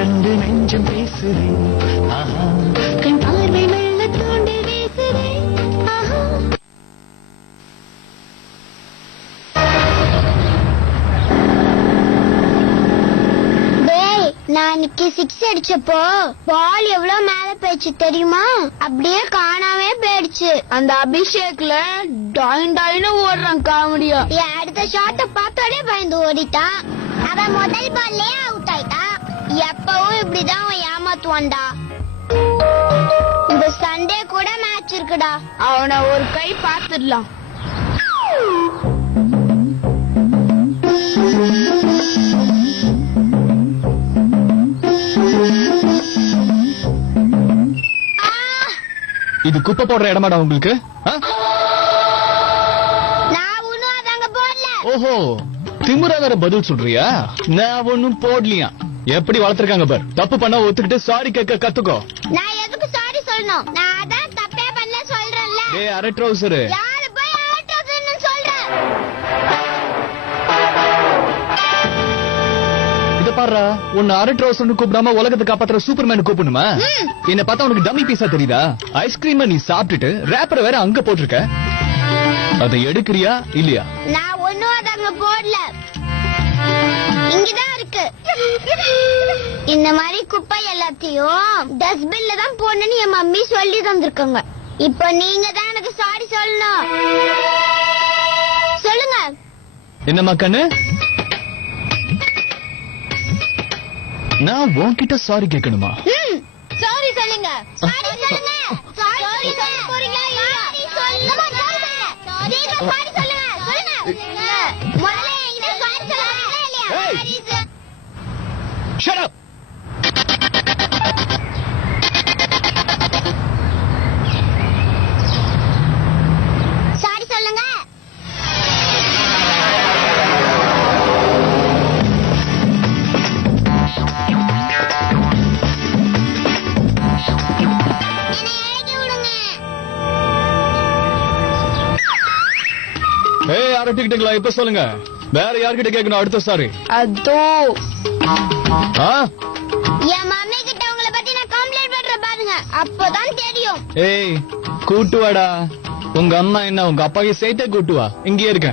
மறந்து நெஞ்சம் பேசுறேன் ஆஹா கண் பார்வை மெல்ல தோண்டி வீசுறேன் ஆஹா. நான் இன்னைக்கு 6 அடிச்சப்போ பால் எவ்வளவு மேல போயிடுச்சு தெரியுமா? அப்படியே காணாமே போயிடுச்சு. அந்த அபிஷேக்ல டாயின் டாயின்னு ஓடுறான் காமெடியா. என் அடுத்த ஷாட்ட பார்த்தோடே பயந்து ஓடிட்டான். அவன் முதல் பால்லே அவுட் ஆயிட்டான். எப்பவும் இப்படிதான் அவன் ஏமாத்துவான்டா. இந்த சண்டே கூட மேட்ச் இருக்குடா. அவனை ஒரு கை பாத்துடலாம். இது குப்பை போடுற இடமாடா உங்களுக்கு? நான் ஒண்ணும் அதாங்க போடல. ஓஹோ, திமுறா வேற பதில் சொல்றியா? நான் ஒண்ணும் போடலையா? எப்படி வளர்த்திருக்காங்க பார். தப்பு பண்ணா ஒத்துக்கிட்டு சாரி கேட்க கத்துக்கோ. நான் எதுக்கு சாரி சொல்லணும்? நான் அதான் தப்பே பண்ணல சொல்றேன்ல. டேய் அரை ட்ரவுசர், யாரு போய் ஆட்டோன்னு சொல்ற? இத பாருடா, உன்னை அரை ட்ரவுசர்னு கூப்பிடாம உலகத்தை காப்பாத்துற சூப்பர்மேன் கூப்பிடணுமா? என்ன பார்த்தா உனக்கு டம்மி பீஸா தெரியுதா? ஐஸ்கிரீம் நீ சாப்பிட்டுட்டு ரேப்பரை வேற அங்க போட்டிருக்க. அதை எடுக்கிறியா இல்லையா? நான் ஒண்ணும் அதாங்க போடல. இங்கதான் இருக்கு. இந்த மாதிரி குப்பை எல்லாத்தையும் டஸ்ட்பின்ல தான் போடணும்னு என் மம்மி சொல்லி தந்திருக்காங்க. இப்ப நீங்க தான் எனக்கு சாரி சொல்லணும். சொல்லுங்க. என்னம்மா கண்ணு? நான் உன்கிட்ட சாரி கேட்கணுமா? சாரி சொல்லுங்க. சாரி சொல்லுங்க. சாரி சொல்ல போறீங்களா? சாரி சொல்லுங்க. நீங்க சாரி சொல்லுங்க. சொல்லுங்க. முதல்ல என்கிட்ட சாரி சொல்லுங்க இல்லையா? Sorry sir. Shut up. Sorry சொல்லுங்க. ஏய் அரட்டிக்கிட்டீங்களா? இப்ப சொல்லுங்க. வேற யார்கிட்ட கேட்கணும் அடுத்த சாரி? அதோ என் மம்மி கிட்ட உங்களை பத்தி நான் கம்ப்ளைண்ட் பண்றேன் பாருங்க. அப்பதான் தெரியும். ஏய் கூட்டுவாடா. உங்க அம்மா என்ன உங்க அப்பாக்கு சேர்த்தே கூட்டுவா. இங்கேயே இருக்க.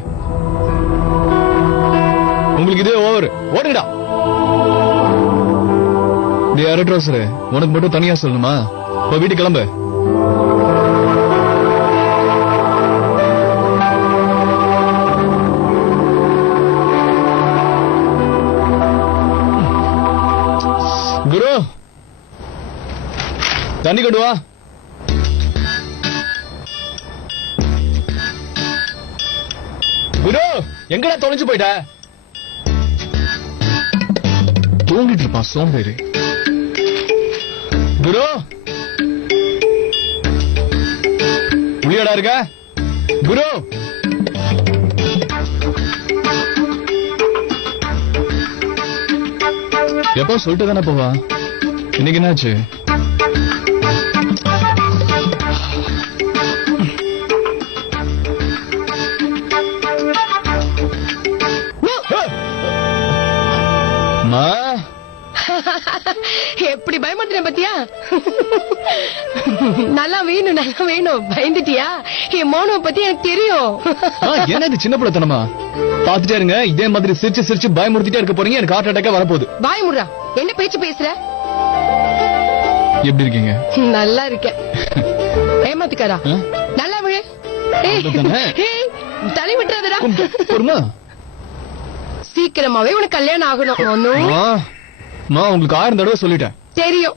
உங்களுக்கு இதே ஓவர். ஓடுடா. டேய் அரை ட்ரவுசர், உனக்கு மட்டும் தனியா சொல்லணுமா? இப்ப வீட்டுக்கு கிளம்பு. குரு தண்ணி கொண்டு வா. குரு எங்கடா தொலைஞ்சு போயிட்ட? தூங்கிட்டு இருப்பான் சோம்பேறி. குரு புளியடா இருக்க? குரு எப்போ சொல்லிட்டு தானே போவா. இன்னைக்கு என்னாச்சு? எப்படி பயமுறுத்தின பத்தியா? நல்லா வேணும் நல்லா வேணும். பயந்துட்டியா? என் மோனோ பத்தி எனக்கு தெரியும். என்ன இது சின்ன பிள்ளைத்தனமா? பாத்துட்டே இருங்க. இதே மாதிரி சிரிச்சு சிரிச்சு பயமுறுத்திட்டே இருக்க போறீங்க. எனக்கு ஹார்ட் அட்டாக்கா வரப்போகுது. பயமுறா என்ன பேச்சு பேசுற? எப்படி இருக்கீங்க? நல்லா இருக்கேன். ஏமாத்துக்காரா? நல்லா விழு. தலை விட்டுறதுடா. பொறுமா. சீக்கிரமாவே உனக்கு கல்யாணம் ஆகணும். உங்களுக்கு 1000 தடவை சொல்லிட்டேன். தெரியும்.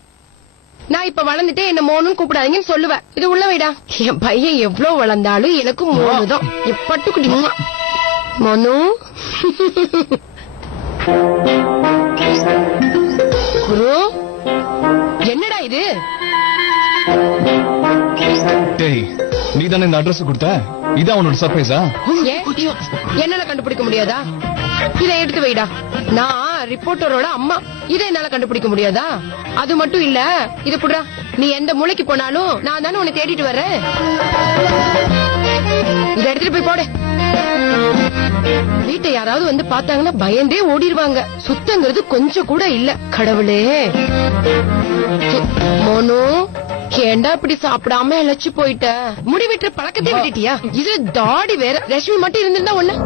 நான் இப்ப வளர்ந்துட்டே என்ன மோனும் கூப்பிடாதீங்கன்னு சொல்லுவேன். இது உள்ள வைடா. என் பையன் எவ்வளவு வளர்ந்தாலும் எனக்கும் மோனுதான். பட்டுக்குட்டி மோனு. குரு என்னடா இது? டேய் நீ தானே இந்த அட்ரஸ் கொடுத்த? இதான் உன்னோட சர்ப்ரைஸா? என்னால கண்டுபிடிக்க முடியாதா? இதை எடுத்து வைடா. நான் ரிப்போர்ட்டரோட அம்மா. இதை என்னால கண்டுபிடிக்க முடியாதா? அது மட்டும் இல்ல, இது புடுறா. நீ எந்த மூளைக்கு போனாலும் நான் தானே உன்னை தேடிட்டு வர்றேன். இதை எடுத்துட்டு போய் போடு. வீட்டை யாராவது வந்து பார்த்தாங்கன்னா பயந்தே ஓடிடுவாங்க. சுத்தங்கிறது கொஞ்சம் கூட இல்ல. கடவுளே. மோனு, ஏண்டா இப்படி சாப்பிடாம இழைச்சு போயிட்ட? முடி வெட்டுற பழக்கத்தை விட்டுட்டியா? இது தாடி வேற. ரஷ்மி மட்டும் இருந்திருந்தா ஒண்ணு.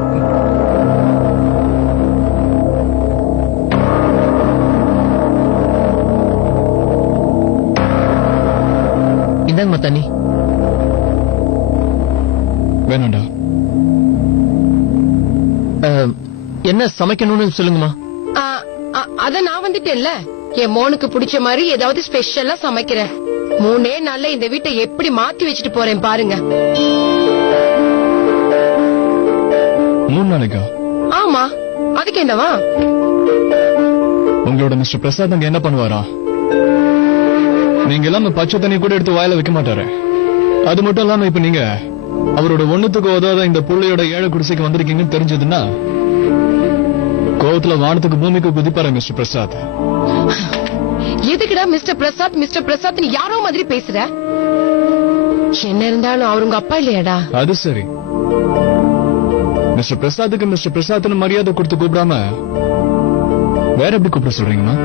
இந்தாங்கம்மா தண்ணி. வேணாண்டா. என்ன சமைக்கணும்னு சொல்லுங்கம்மா. அத நான் வந்துட்டேன்ல. என் மோனுக்கு பிடிச்ச மாதிரி ஏதாவது ஸ்பெஷலா சமைக்கிறேன். 3 நாள்ல இந்த வீட்டை எப்படி மாத்தி வச்சுட்டு போறேன் பாருங்க. 3 நாளைக்கா? ஆமா, அதுக்கு என்னவா? உங்களோட மிஸ்டர் பிரசாத் அங்க என்ன பண்ணுவாரா? நீங்க எல்லாம் பச்சை தண்ணி கூட எடுத்து வாயில வைக்க மாட்டாரு. அது மட்டும் இல்லாம இப்ப நீங்க அவரோட ஒண்ணுத்துக்கு உதவாத இந்த புள்ளையோட ஏழை குடிசைக்கு வந்திருக்கீங்கன்னு தெரிஞ்சதுன்னா கோவத்துல வானத்துக்கு பூமிக்கு குதிப்பாரு மிஸ்டர் பிரசாத். எதுக்குடா மிஸ்டர் பிரசாத் மிஸ்டர் பிரசாத் யாரோ மாதிரி பேசுற? என்ன இருந்தாலும் அவருங்க அப்பா இல்லையாடா? அது சரி. மிஸ்டர் பிரசாத்துக்கு மிஸ்டர் பிரசாத்னு மரியாதை கொடுத்து கூப்பிடாம வேற எப்படி கூப்பிட சொல்றீங்கம்மா?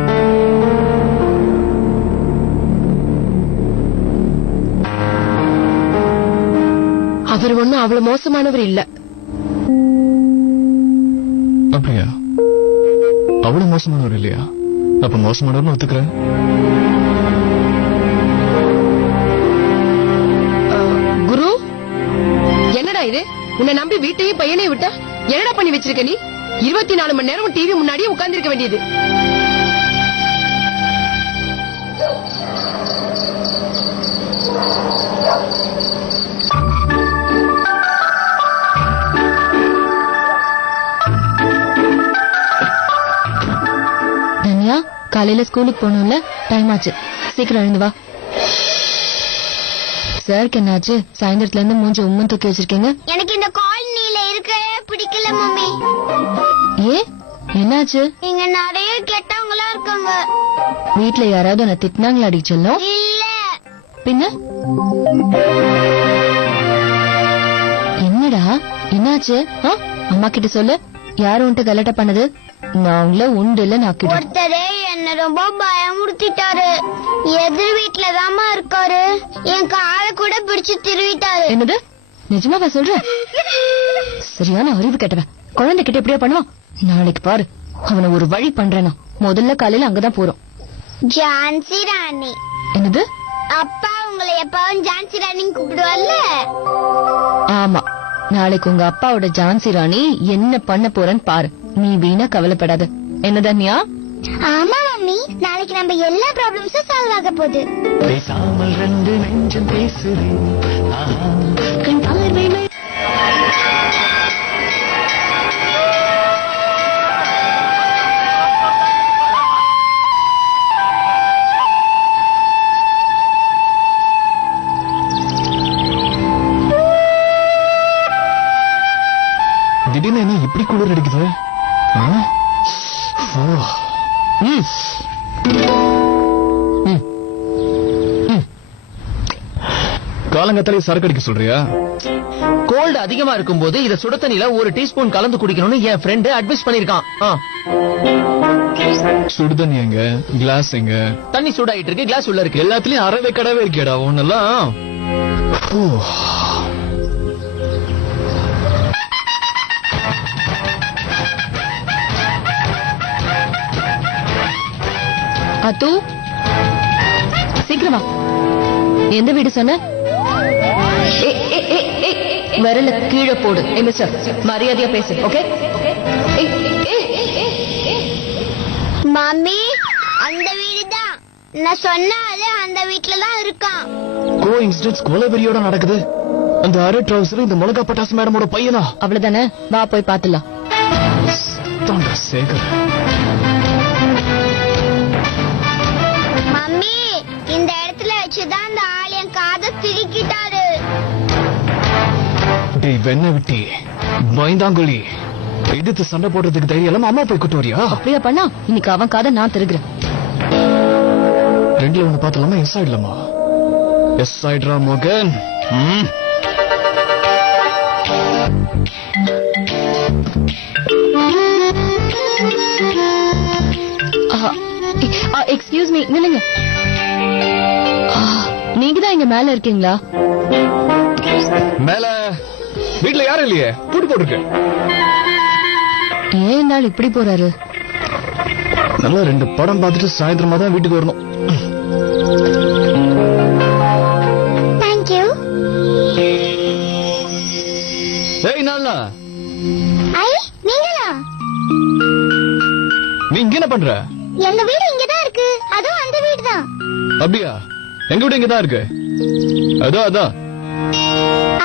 அவர் ஒண்ணும் அவ்வளவு மோசமானவர் இல்ல. அப்படியா? அவ்வளவு மோசமானவர் இல்லையா? அப்ப மோசமானவர்னு ஒத்துக்கிறேன். குரு, என்னடா இது? உன்னை நம்பி வீட்டையும் பையனையும் விட்டா என்னடா பண்ணி வச்சிருக்க நீ? 24 மணி நேரம் டிவி முன்னாடியே உட்கார்ந்திருக்க வேண்டியது. தனியா, காலையில ஸ்கூலுக்கு போகணும்ல, டைம் ஆச்சு, சீக்கிரம் எழுந்து வா. சாருக்கு என்னாச்சு? சாயந்தரத்துல இருந்து மூஞ்சி உம்மன் தூக்கி வச்சிருக்கீங்க. எனக்கு இந்த காலனில இருக்கவே பிடிக்கல மம்மி. ஏ, என்னாச்சு? இங்க நிறைய கெட்டவங்களா இருக்காங்க. வீட்ல யாராவது உன்னை திட்டினாங்களா அடி சொல்லும்? இல்ல. பின்ன என்னடா என்னாச்சு? அம்மா கிட்ட சொல்லு. யாரும் உன்ட்டு கலட்ட பண்ணது? நான் உங்களை உண்டு இல்ல நாக்கிடு. ஒருத்தரே என்ன ரொம்ப பயமுறுத்திட்டாரு. எதிர் வீட்டுலதாம்மா இருக்காரு. என் காலை கூட பிடிச்சு திருவிட்டாரு. என்னது? நிஜமாவா சொல்ற? சரியான அறிவு கேட்டவன். குழந்தை கிட்ட எப்படியா பண்ணுவான்? நாளைக்கு பாரு, அவனை ஒரு வழி பண்றேனா. முதல்ல காலையில அங்கதான் போறோம். ஜான்சி ராணி. என்னது? அப்பா உங்களை எப்பவும் ஜான்சி ராணின்னு கூப்பிடுவார்ல? ஆமா, நாளைக்கு உங்க அப்பாவோட ஜான்சி ராணி என்ன பண்ண போறன்னு பாரு. நீ வீணா கவலைப்படாத. என்ன தன்யா? ஆமா மம்மி, நாளைக்கு நம்ம எல்லா ப்ராப்ளம்ஸும் சால்வ் ஆக போகுது. பேசாமல் 2 நெஞ்சம் பேசுதே. ஆஹா, கண் பார்வை திடீர்னு என்ன இப்படி குளிர் அடிக்குது? காலங்கத்தாலே சரக்கு அடிக்க சொல்றியா? கோல்டு அதிகமா இருக்கும் போது இத சுட தண்ணியில 1 டீஸ்பூன் கலந்து குடிக்கணும்னு என் ஃப்ரெண்ட் அட்வைஸ் பண்ணிருக்கான். சுடுதண்ணி எங்க? கிளாஸ் எங்க? தண்ணி சூடாயிட்டு இருக்கு, கிளாஸ் உள்ள இருக்கு. எல்லாத்துலயும் அறவே கடவே இருக்கேடா ஒன்னெல்லாம். அத்து, சீக்கிரமா. எந்த வீடு சொன்ன? விரல கீழே போடு. மிஸ்டர், மரியாதையா பேசு. ஓகே? மம்மி, அந்த வீடுதான். நான் சொன்னாலே அந்த வீட்டுலதான் இருக்கான். கோ இன்சிடென்ட்ஸ் கோலவெறியோட நடக்குது. அந்த அரை ட்ரவுசர் இந்த மிளகா பட்டாசு மேடமோட பையனா? அவ்வளவுதானே, வா போய் பாத்துலாம். சேகர், மம்மி, இந்த இடத்துல வச்சுதான் அந்த ஆள் என் காதை திருக்கிட்டாரு. டேய் வெண்ண விட்டி பயந்தாங்குழி, எதிர்த்து சண்டை போடுறதுக்கு தைரியம் எல்லாம் அம்மா போய் கூட்டு வரியா? அப்படியா பண்ணா? இன்னைக்கு அவன் காதை நான் திருகிறேன். 2ல 1 பார்த்தலாமா? எஸ் ஆயிடலாமா? எஸ் ஆயிடுறா மோகன். எக்ஸ்கியூஸ் மீ, நில்லுங்க. நீங்க தான் இங்க மேல இருக்கீங்களா? மேல வீட்டுல யாரும் இல்லையே, பூட்டு போட்டுருக்கு. ஏன் இந்த ஆள் இப்படி போறாரு? நல்லா 2 படம் பார்த்துட்டு சாயந்தரமா தான் வீட்டுக்கு வரணும். தேங்க்யூ. ஏய் நாளா, ஐ நீங்களா? நீ இங்க என்ன பண்ற? எங்க வீடு இங்கதான் இருக்கு. அதுவும் அந்த வீடு தான். அப்படியா? எங்க வீடு இங்கதான் இருக்கு. அதான்.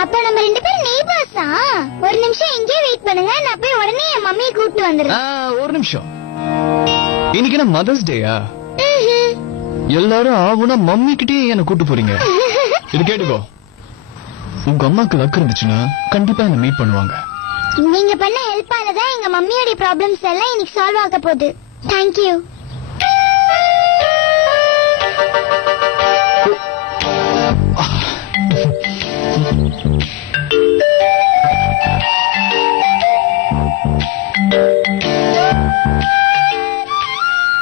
அப்ப நம்ம 2 பேரும் நெய்பர்ஸ் தான். ஒரு நிமிஷம் இங்கே வெயிட் பண்ணுங்க, நான் போய் உடனே என் மம்மியை கூப்பிட்டு வந்துடுறேன். ஒரு நிமிஷம். இன்னைக்கு என்ன மதர்ஸ் டேயா? எல்லாரும் ஆகுனா மம்மி கிட்டே என்ன கூட்டு போறீங்க. இது கேட்டுக்கோ, உங்க அம்மாக்கு லக் இருந்துச்சுன்னா கண்டிப்பா என்ன மீட் பண்ணுவாங்க. நீங்க பண்ண ஹெல்ப்பால தான் எங்க மம்மியோட ப்ராப்ளம்ஸ் எல்லாம் இன்னைக்கு சால்வ் ஆக போகுது. தேங்க்யூ.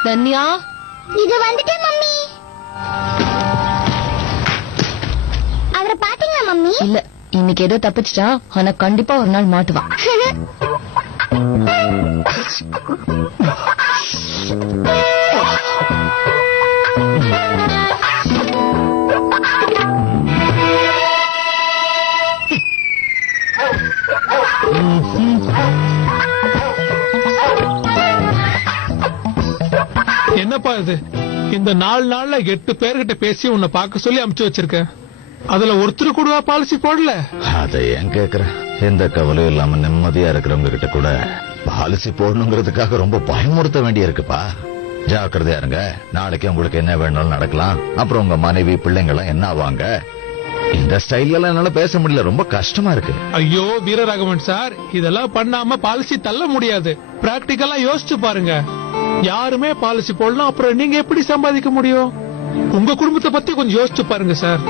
தன்யா, இது வந்துட்டேன் மம்மி. அவரை பாத்தீங்களா மம்மி? இல்ல, இன்னைக்கு ஏதோ தப்பிச்சிட்டா. ஆனா கண்டிப்பா ஒரு நாள் மாட்டுவா. என்னப்பா இது? இந்த 4 நாள்ல 8 பேர்கிட்ட பேசி உன்னை பார்க்க சொல்லி அனுப்பிச்சு வச்சிருக்கேன். அதுல ஒருத்தர் கூடவா பாலிசி போடல? அதை ஏன் கேக்குற? எந்த கவலையும் இல்லாம நிம்மதியா இருக்கிறவங்க கிட்ட கூட பாலிசி போடணுங்கிறதுக்காக ரொம்ப பயமுறுத்த வேண்டிய இருக்குப்பா. ஜாக்கிரதையா இருங்க. நாளைக்கு உங்களுக்கு என்ன வேணாலும் நடக்கலாம். அப்புறம் உங்க மனைவி பிள்ளைங்க எல்லாம் என்ன ஆவாங்க? இந்த ஸ்டைல் எல்லாம் என்னால பேச முடியல, ரொம்ப கஷ்டமா இருக்கு. ஐயோ வீரராகவன் சார், இதெல்லாம் பண்ணாம பாலிசி தள்ள முடியாது. பிராக்டிகலா யோசிச்சு பாருங்க. யாருமே பாலிசி போடலாம், அப்புறம் நீங்க எப்படி சம்பாதிக்க முடியும்? உங்க குடும்பத்தை பத்தி கொஞ்சம் யோசிச்சு பாருங்க சார்.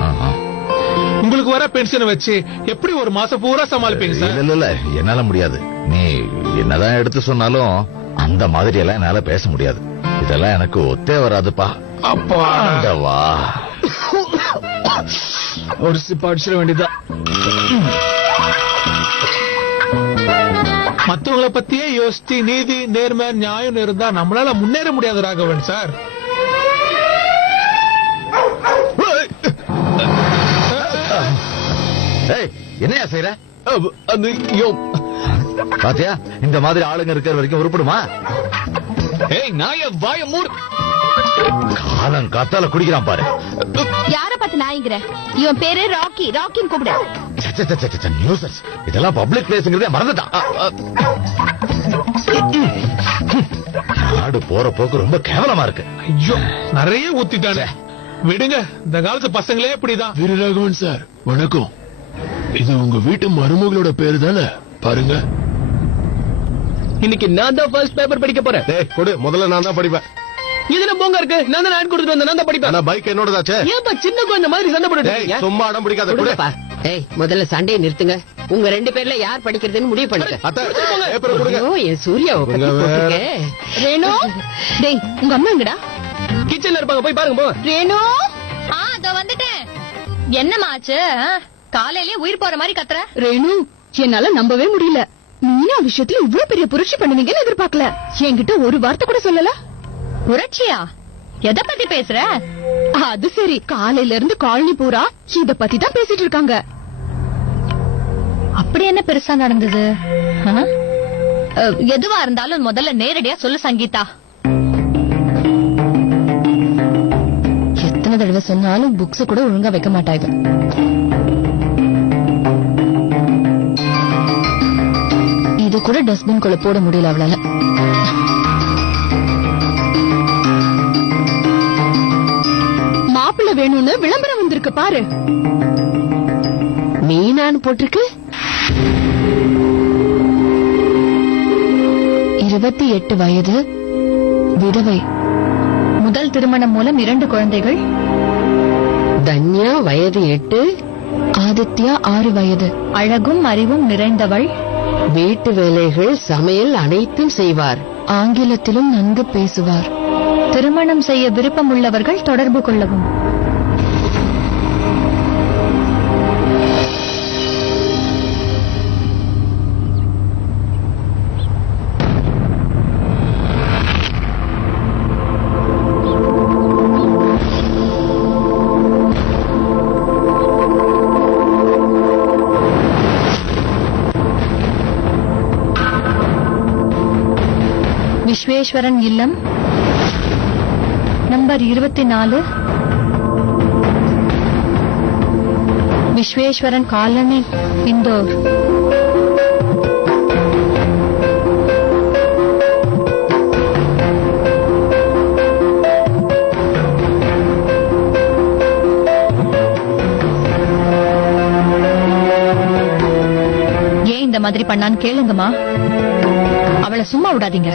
உங்களுக்கு வர பென்ஷனை வச்சு எப்படி ஒரு மாசம் பூரா சமாளிப்பீங்க சார்? இல்ல என்னால முடியாது. நீ என்னதான் எடுத்து சொன்னாலும் அந்த மாதிரி எல்லாம் என்னால பேச முடியாது. இதெல்லாம் எனக்கு ஒத்தே வராதுப்பா. அப்பா ஒரு சிப்ப அடிச்சிட வேண்டியதுதான். மத்தவங்கள பத்தியே யோசிச்சு நீதி நேர்மை நியாயம் இருந்தா நம்மளால முன்னேற முடியாது ராகவன் சார். என்னையா செய்யற? பாத்தியா, இந்த மாதிரி ஆளுங்க இருக்கிற வரைக்கும் உருப்படுமா? ஏய் நாய, வாய மூடு. காலம் காத்தால குடிக்கிறான் பாரு. யார பார்த்து நாய்ங்கிற? இவன் பேரு ராக்கி. ராக்கின்னு கூப்பிடு. நியூசன்ஸ். இதெல்லாம் பப்ளிக் பிளேஸ்ங்கிறதே மறந்துட்டான். நாடு போற போக்கு ரொம்ப கேவலமா இருக்கு. ஐயோ நிறைய ஊத்திட்டானே. விடுங்க, இந்த காலத்து பசங்களே இப்படிதான். வீரராகவன் சார் வணக்கம். இது உங்க வீட்டு மருமகளோட பேரு தானே? பாருங்க, இன்னைக்கு நான் தான் ஃபர்ஸ்ட் பேப்பர் படிக்க போறேன். கொடு, முதல்ல நான் தான் படிப்பேன். இதுல போங்க இருக்கு. நான் தான் ஆட் கொடுத்துட்டு வந்தேன். நான் தான் படிப்பேன். ஆனா பைக் என்னோடதாச்சே. ஏன்பா சின்ன குழந்தை மாதிரி சண்டை போட்டுட்டு சும்மா அடம் பிடிக்காத. கொடு. ஏய், முதல்ல சண்டையை நிறுத்துங்க. உங்க 2 பேர்ல யார் படிக்கிறதுன்னு முடிவு பண்ணுங்க. அத்தை, பேப்பரை கொடுங்க. ஐயோ, என் சூர்யாவை பத்தி போட்டுருக்க. ரேணு, டேய் உங்க அம்மா எங்கடா? கிச்சன்ல இருப்பாங்க, போய் பாருங்க. போ. ரேணு, அதோ வந்துட்டேன். என்னம்மா ஆச்சு? காலையிலே உயிர் போற மாதிரி கத்துற. ரேணு, என்னால நம்பவே முடியல. மீனா விஷயத்துல இவ்வளவு பெரிய புரட்சி பண்ணுவீங்கன்னு எதிர்பார்க்கல. என்கிட்ட ஒரு வார்த்தை கூட சொல்லல. புரட்சியா? எதை பத்தி பேசுற? அது சரி, காலையில இருந்து காலனி பூரா இத பத்தி தான் பேசிட்டு இருக்காங்க. அப்படி என்ன பெருசா நடந்தது? எதுவா இருந்தாலும் முதல்ல நேரடியா சொல்லு சங்கீதா. எத்தனை தடவை சொன்னாலும் புக்ஸ் கூட ஒழுங்கா வைக்க மாட்டாங்க. இது கூட டஸ்ட்பின் குள்ள போட முடியல அவளால. மாப்பிள்ளை வேணும்னு விளம்பரம் வந்திருக்கு பாரு. மீனான்னு போட்டிருக்கு. 28 வயது, விதவை. முதல் திருமணம் மூலம் 2 குழந்தைகள். தன்யா வயது 8, ஆதித்யா 6 வயது. அழகும் அறிவும் நிறைந்தவள். வீட்டு வேலைகள், சமையல் அனைத்தும் செய்வார். ஆங்கிலத்திலும் நன்கு பேசுவார். திருமணம் செய்ய விருப்பம் உள்ளவர்கள் தொடர்பு கொள்ளவும். விஸ்வேஸ்வரன் இல்லம், நம்பர் 24, விஸ்வேஸ்வரன் காலனி, இந்தோர். ஏன் இந்த மாதிரி பண்ணான்னு கேளுங்கம்மா. அவளை சும்மா விடாதீங்க.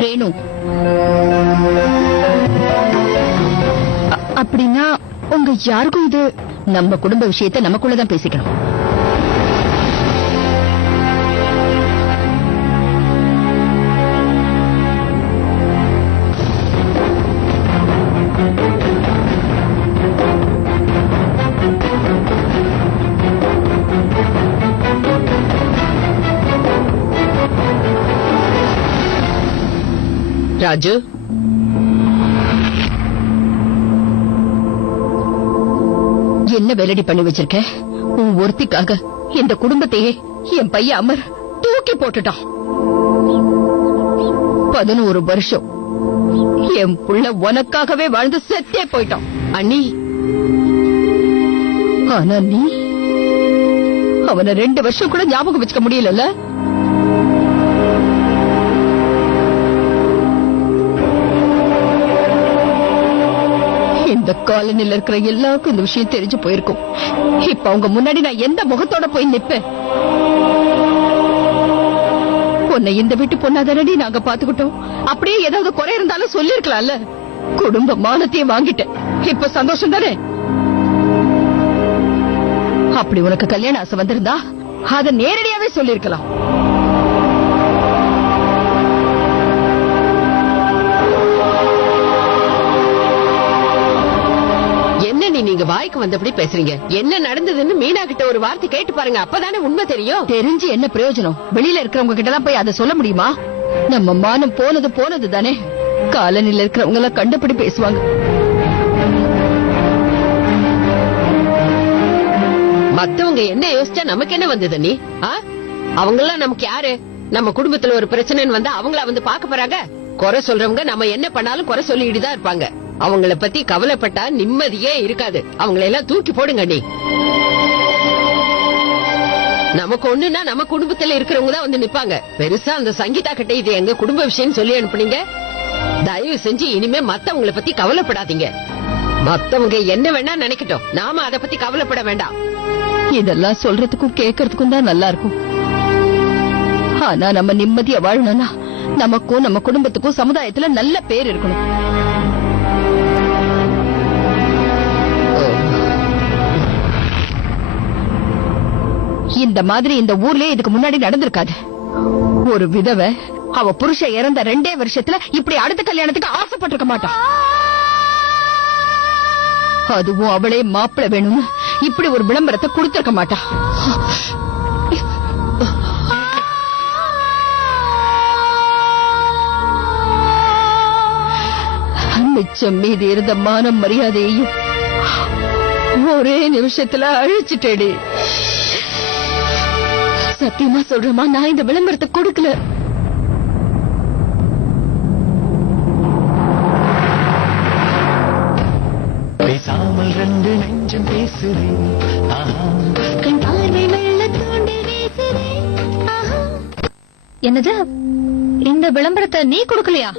ரேணு, அப்படின்னா உங்க யாருக்கும் இது நம்ம குடும்ப விஷயத்தை நமக்குள்ளதான் பேசிக்கணும். ராஜு, என்ன வேலடி பண்ணி வச்சிருக்க? உன் ஒருத்திக்காக இந்த குடும்பத்தையே என் பையன் அமர் தூக்கி போட்டுட்டான். 11 வருஷம் என் புள்ள உனக்காகவே வாழ்ந்து செத்தே போயிட்டான் அண்ணி. ஆனா நீ அவனை 2 வருஷம் கூட ஞாபகம் வச்சுக்க முடியல. இந்த காலனில இருக்கிற எல்லாருக்கும் இந்த விஷயம் தெரிஞ்சு போயிருக்கும். இப்ப அவங்க முன்னாடி நான் எந்த முகத்தோட போய் நிப்பேன்? உன்னை இந்த வீட்டு பொண்ணாதானடி நாங்க பாத்துக்கிட்டோம். அப்படியே ஏதாவது குறை இருந்தாலும் சொல்லிருக்கலாம்ல. குடும்ப மானத்தையே வாங்கிட்டேன். இப்ப சந்தோஷம் தானே? அப்படி உனக்கு கல்யாண ஆசை வந்திருந்தா அத நேரடியாவே சொல்லிருக்கலாம். நீங்க வாய்க்கு வந்தபடி பேசுறீங்க. என்ன நடந்ததுன்னு மீனா கிட்ட ஒரு வார்த்தை கேட்டு பாருங்க. அப்பதானே உண்மை தெரியும். தெரிஞ்சு என்ன பிரயோஜனம்? வெளியில இருக்கிறவங்க கிட்ட தான் போய் அதை சொல்ல முடியுமா? நம்ம மானம் போனது தானே. காலனில இருக்கிறவங்க எல்லாம் கண்டபடி பேசுவாங்க. மத்தவங்க என்ன யோசிச்சா நமக்கு என்ன வந்தது? நீ அவங்க எல்லாம் நமக்கு யாரு? நம்ம குடும்பத்துல ஒரு பிரச்சனைன்னு வந்தா அவங்கள வந்து பாக்க போறாங்க. குறை சொல்றவங்க நம்ம என்ன பண்ணாலும் குறை சொல்லிட்டு தான் இருப்பாங்க. அவங்கள பத்தி கவலைப்பட்டா நிம்மதியே இருக்காது. அவங்களை எல்லாம் தூக்கி போடுங்க. நீ நமக்கு ஒண்ணுன்னா நம்ம குடும்பத்துல இருக்கிறவங்க தான் வந்து நிப்பாங்க. பெருசா அந்த சங்கீதா கிட்ட இது எங்க குடும்ப விஷயம் சொல்லி அனுப்புனீங்க. தயவு செஞ்சு இனிமே மத்தவங்கள பத்தி கவலைப்படாதீங்க. மத்தவங்க என்ன வேணா நினைக்கட்டும், நாம அத பத்தி கவலைப்பட வேண்டாம். இதெல்லாம் சொல்றதுக்கும் கேட்கறதுக்கும் தான் நல்லா இருக்கும். ஆனா நம்ம நிம்மதியா வாழணும்னா நமக்கும் நம்ம குடும்பத்துக்கும் சமுதாயத்துல நல்ல பேர் இருக்கணும். இந்த மாதிரி இந்த ஊர்லயே இதுக்கு முன்னாடி நடந்திருக்காது. ஒரு விதவை அவ புருஷன் இறந்த 2 வருஷத்துல இப்படி அடுத்த கல்யாணத்துக்கு ஆசைப்பட்டிருக்க மாட்டான். அதுவும் அவளே மாப்பிள்ளை வேணும்னு இப்படி ஒரு விளம்பரத்தை கொடுத்திருக்க மாட்டா. மிச்சம் மீதி இருந்த மானம் மரியாதையையும் ஒரே நிமிஷத்துல அழிச்சிட்டேடி. சத்தியமா சொல்றமா, நான் இந்த விளம்பரத்தை கொடுக்கல. பேசாமல் 2 நெஞ்சம் பேசுறேன். கண் பார்வை வெள்ள தூண்டி வீசுறேன். என்னது, இந்த விளம்பரத்தை நீ கொடுக்கலையா?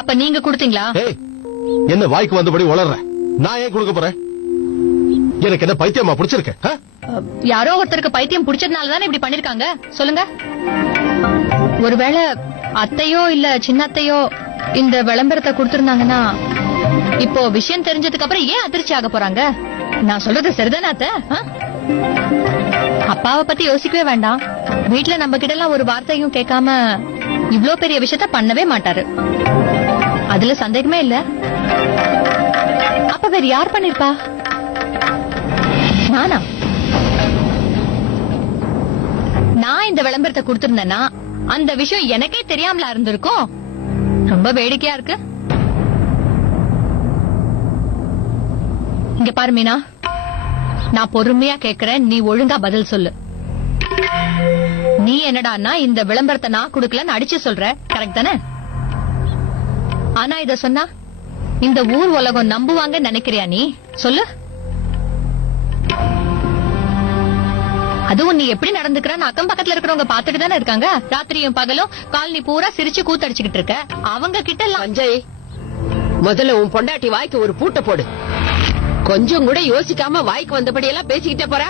அப்ப நீங்க கொடுத்தீங்களா? என்ன வாய்க்கு வந்தபடி வளர்ற? நான் ஏன் கொடுக்க போறேன்? எனக்கு என்ன பைத்தியமா பிடிச்சிருக்கு? யாரோ ஒருத்தருக்கு பைத்தியம் பிடிச்சதுனாலதானே இப்படி பண்ணிருக்காங்க. சொல்லுங்க. ஒருவேளை அத்தையோ இல்ல சின்னத்தையோ இந்த விளம்பரத்தை கொடுத்திருந்தாங்கன்னா இப்போ விஷயம் தெரிஞ்சதுக்கு அப்புறம் ஏன் அதிர்ச்சி ஆக போறாங்க? நான் சொல்றது சரிதானே அத்தை? அப்பாவை பத்தி யோசிக்கவே வேண்டாம். வீட்டுல நம்ம கிட்ட எல்லாம் ஒரு வார்த்தையும் கேட்காம இவ்ளோ பெரிய விஷயத்த பண்ணவே மாட்டாரு. அதுல சந்தேகமே இல்ல. அப்ப வேற யார் பண்ணிருப்பா? நானா? நான் இந்த விளம்பரத்தை கொடுத்திருந்தேன்னா அந்த விஷயம் எனக்கே தெரியாமலா இருந்திருக்கும். ரொம்ப வேடிக்கையா இருக்கு. இங்க பாரு மீனா, நான் பொறுமையா கேக்குறேன், நீ ஒழுங்கா பதில் சொல்லு. நீ என்னடான்னா இந்த விளம்பரத்தை நான் கொடுக்கலன்னு அடிச்சு சொல்ற, கரெக்ட் தானே? ஆனா இத சொன்னா இந்த ஊர் உலகம் நம்புவாங்க நினைக்கிறியா நீ? சொல்லு. அதுவும் நீ எப்படி நடந்துக்கிறான்னு அக்கம் பக்கத்துல இருக்கிறவங்க பாத்துட்டு தானே இருக்காங்க. ராத்திரியும் பகலும் காலனி பூரா சிரிச்சு கூத்தடிச்சுக்கிட்டு இருக்க. அவங்க கிட்ட எல்லாம் சஞ்சய், முதல்ல உன் பொண்டாட்டி வாய்க்கு ஒரு பூட்டை போடு. கொஞ்சம் கூட யோசிக்காம வாய்க்கு வந்தபடி எல்லாம் பேசிக்கிட்டே போற.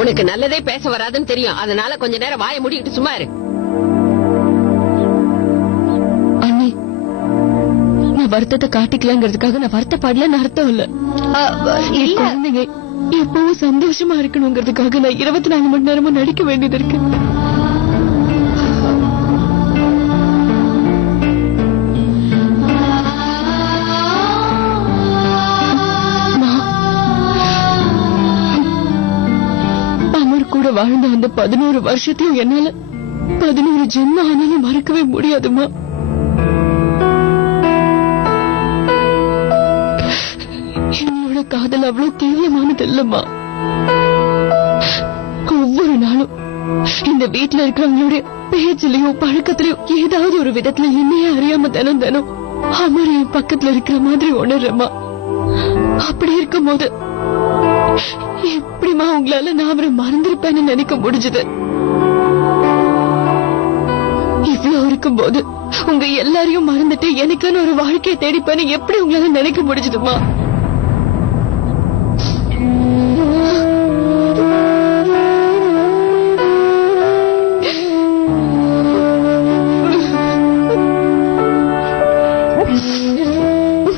உனக்கு நல்லதே பேச வராதுன்னு தெரியும். அதனால கொஞ்ச நேரம் வாயை மூடிக்கிட்டு சும்மா இரு. அண்ணி, நான் வருத்தத்தை காட்டிக்கலாங்கிறதுக்காக நான் வருத்தப்படலன்னு அர்த்தம் இல்ல. குழந்தைங்க எப்பவும் சந்தோஷமா இருக்கணுங்கிறதுக்காக நான் 24 மணி நேரமும் நடிக்க வேண்டியது இருக்கு. கூட வாழ்ந்த அந்த 11 வருஷத்தையும் என்னால 11 ஜென்மம் ஆனாலும் மறக்கவே முடியாதுமா. என்னோட காதல் அவ்வளவு தீவிரமானது இல்லம்மா. ஒவ்வொரு நாளும் இந்த வீட்டுல இருக்கிறவங்களுடைய பேச்சிலையும் பழக்கத்திலையும் ஏதாவது ஒரு விதத்துல என்னையே அறியாம தினம் தினம் அமர் என் பக்கத்துல இருக்கிற மாதிரி உணர்றமா. அப்படி இருக்கும் போது எப்படிமா உங்களால நான் அவரை மறந்திருப்பேன்னு நினைக்க முடிஞ்சது? இவ்வளவு இருக்கும் போது உங்க எல்லாரையும் மறந்துட்டு எனக்கான ஒரு வாழ்க்கையை தேடிப்பேன்னு எப்படி உங்களால நினைக்க முடிஞ்சதுமா?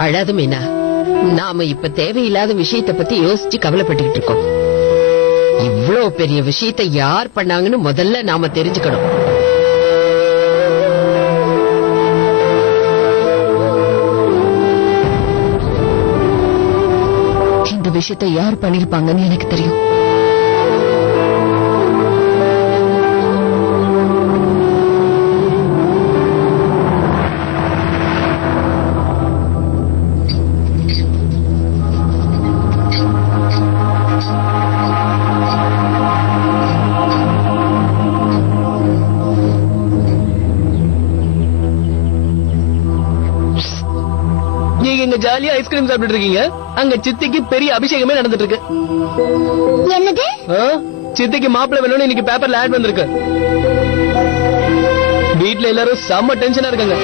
அழாத மீனா, நாம இப்ப தேவையில்லாத விஷயத்தை பத்தி யோசிச்சு கவலைப்பட்டுக்கிட்டு இருக்கோம். இவ்வளவு பெரிய விஷயத்தை யார் பண்ணாங்கன்னு முதல்ல நாம தெரிஞ்சுக்கணும். இந்த விஷயத்தை யார் பண்ணிருப்பாங்கன்னு எனக்கு தெரியும். நீங்க ஜாலியா ஐஸ்கிரீம் சாப்பிட்டு இருக்கீங்க. அங்க சித்திக்கு பெரிய அபிஷேகமே நடந்துட்டு இருக்கு. என்னது? சித்திக்கு மாப்பிள்ளை வேணும்னு இன்னைக்கு பேப்பர்ல ஆட் வந்திருக்கு. வீட்டுல எல்லாரும் செம்ம டென்ஷனா இருக்காங்க.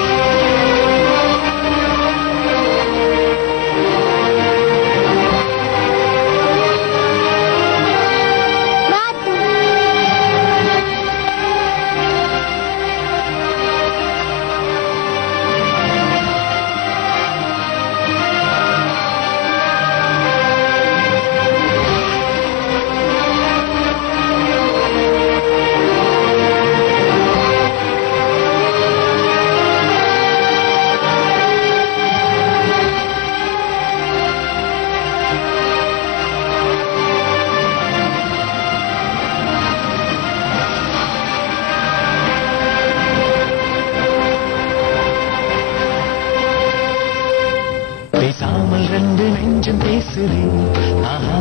பேசாமல் ரெண்டு நெஞ்சம் பேசுதே. ஆஹா